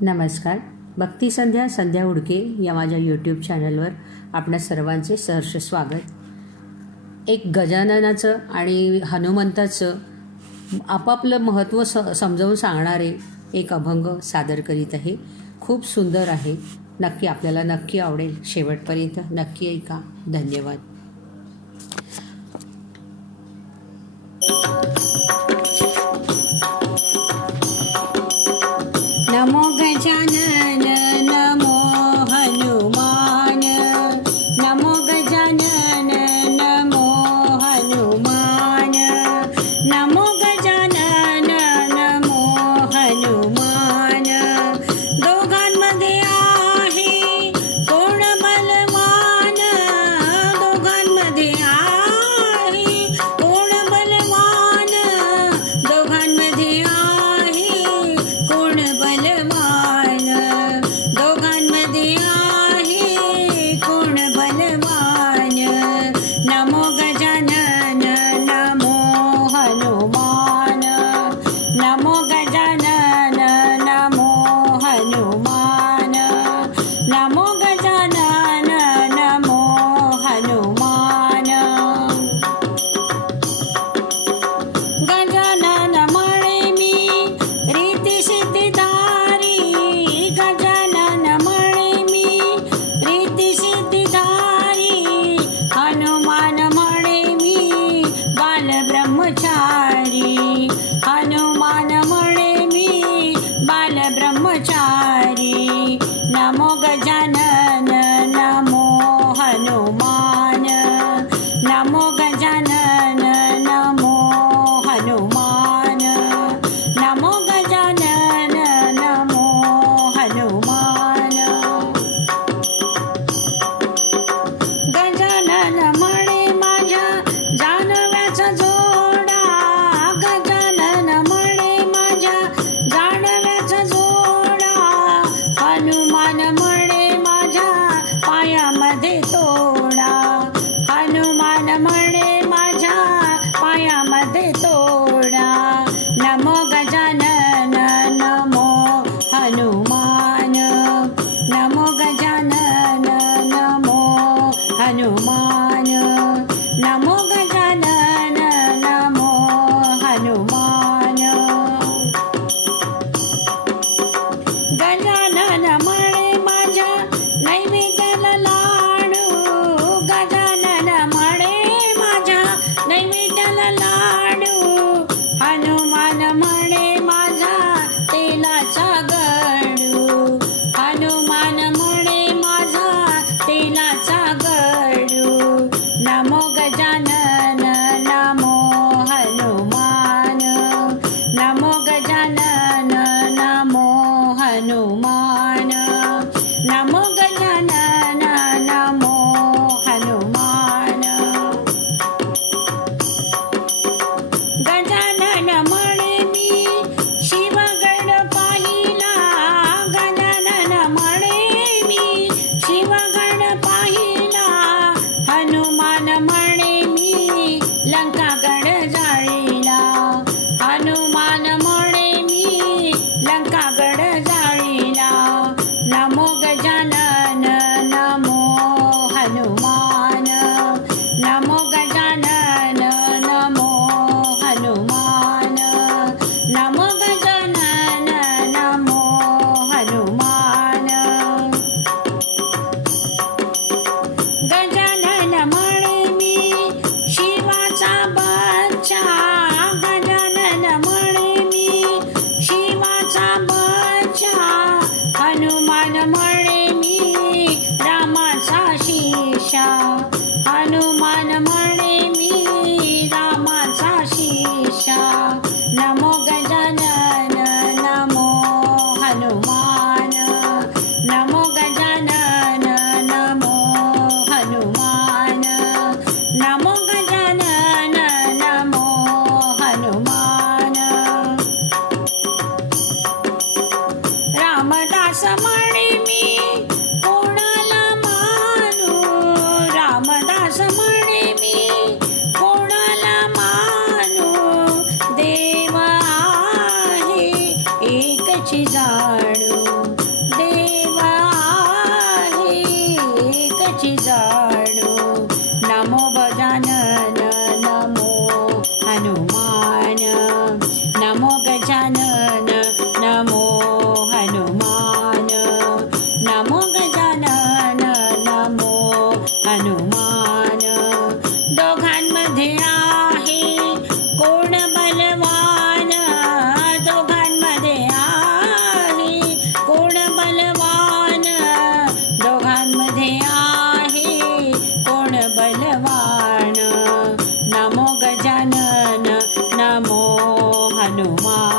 नमस्कार. भक्ती संध्या संध्या उडके या माझ्या यूट्यूब चॅनलवर आपल्या सर्वांचे सहर्ष स्वागत. एक गजाननाचं आणि हनुमंताचं आपापलं महत्त्व स समजावून सांगणारे एक अभंग सादर करीत आहे. खूप सुंदर आहे. नक्की आपल्याला नक्की आवडेल. शेवटपर्यंत नक्की ऐका. धन्यवाद. Namor. 笑。हनुमा